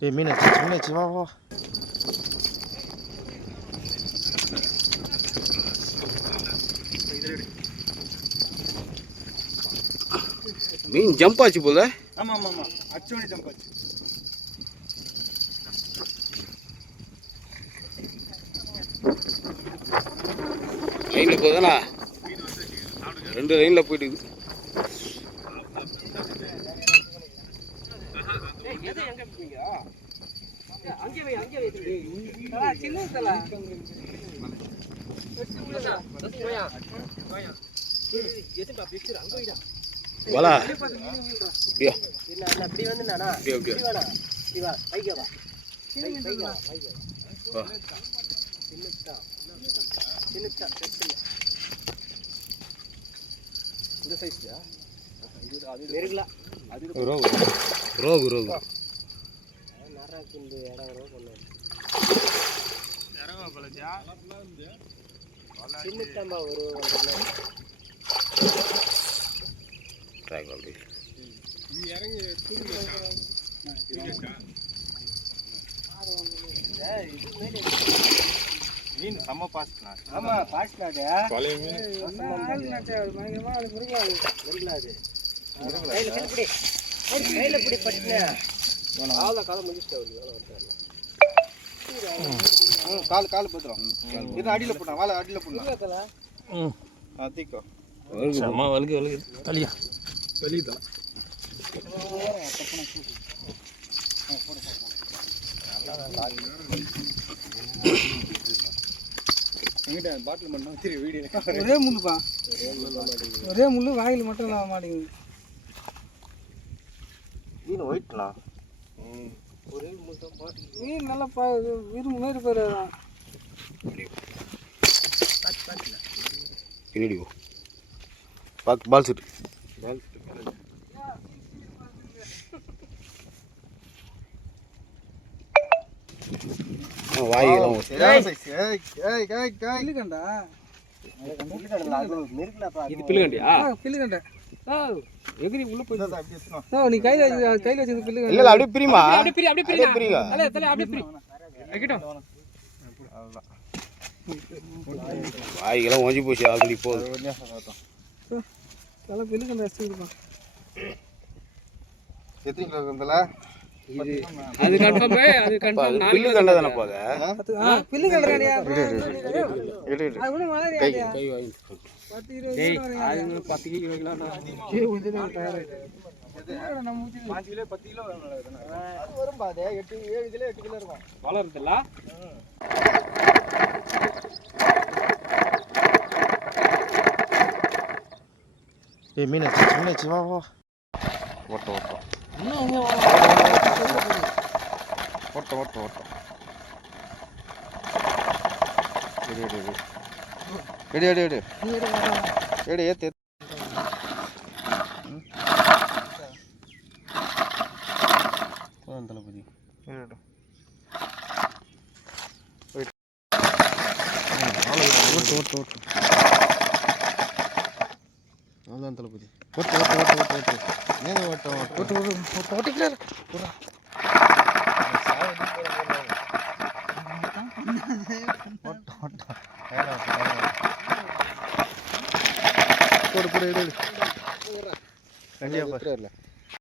டேய் மீனாட்சி மீனாட்சி வா வா. மீன் ஜம்ப் ஆச்சு போல. ஆமாம் ஆமாம் ஆமாம், அச்சோனி ஜம்ப் ஆச்சு. லைனில் போகுதாண்ணா, 2 லைனில் போயிட்டு. வலா அப்படியா அப்படி வந்து நானா அப்படியா அப்படியா வா பைக்க வா பைக்க வா வா. சின்னதா இந்த சைஸ்யா அது வெறுகலா அது ரோகு ரோகு ரோகு நராக்கு இந்த இடம் ரோகு பண்ணு இறங்க பலஜா சின்னதா ஒரு ட்ராக் அப்படி நீ இறங்கி தூக்கி மீன் செம்ம பாஸ்ட்னா. ஆமா பாஸ்ட்னாடே பழைய மீன் ஆள் நாட்டே பயங்கரமா அது முருகலாது கையில பிடி கையில பிடி பட்டுனே ஆள கால முடிச்சிட்டே கால் கால் பத்திரம் இது அடியில் போட்டான், வாழை அடியில் போட்டான். அதிக்கோ அம்மா வலுக்கு வலுக்கு தலியா வெளியே பாட்டில் மட்டும் தெரியும் வீடியோ. ஒரே முள்ளுப்பா, ஒரே முள்ளு வாயில் மட்டும் மாட்டேங்குது. மீன் ஒயிட்ண்ணா. ஒரே முள்ளு தான் மாட்டேங்குது. மீன் நல்லா விரும்பு மாரி பேர் பின்னாடி போ பார்த்து பால் செட்டு வாயெல்லாம் பில்லுகண்டா இது பில்லுகண்டியா பில்லுகண்டா எகிரி உள்ள போய் நீ கையில வச்சிருந்த பில்லுகண்டா இல்ல அப்படியே பிரிமா அப்படியே பிரிங்க அப்படியே பிரி வைக்கட்டும். வாய்க்கெல்லாம் ஒஞ்சி போச்சு ஆல்ரெடி போகுது. தலை பில்லுகண்டா வச்சுருப்பான். எத்தனை கிலோ இருக்குதுல? அது கன்ஃபார்ம் அது கன்ஃபார்ம் பில்லு கண்டா தானே போகுது. பில்லு கண்டா எடு அது மலையா கை வாங்கி 10 20 அது 10 கிலோ வைக்கலாம்டா. ஏய் வந்து நான் தயாராயிட்டேன். நம்ம 5 கிலோ 10 கிலோ வரும் பாதே 8 7 கிலோ 8 கிலோ இருக்கும். வளருதுல்ல. டேய் மீனாட்சி மீனாட்சி வா வா. ஓட்ட ஓட்ட இன்னும் இங்க ஓட்ட ஓட்ட ஓட்ட. எடு எடு எடு எடு எடு எடு நீ எடு வா. எடு ஏத்து ஏத்து. போதும் தளபதி. எடு ஓட்டு ஓட்டு ஓட்டு. அதான் தளபதி. ஓட்டு ஓட்டு ஓட்டு ஓட்டு ஓட்டு. ஏன் ஓட்ட ஓட்டு ஓட்டு ஓட்டு ஓட்டிக்கிறாரு. போடு போடு எடு. கண்டிப்பா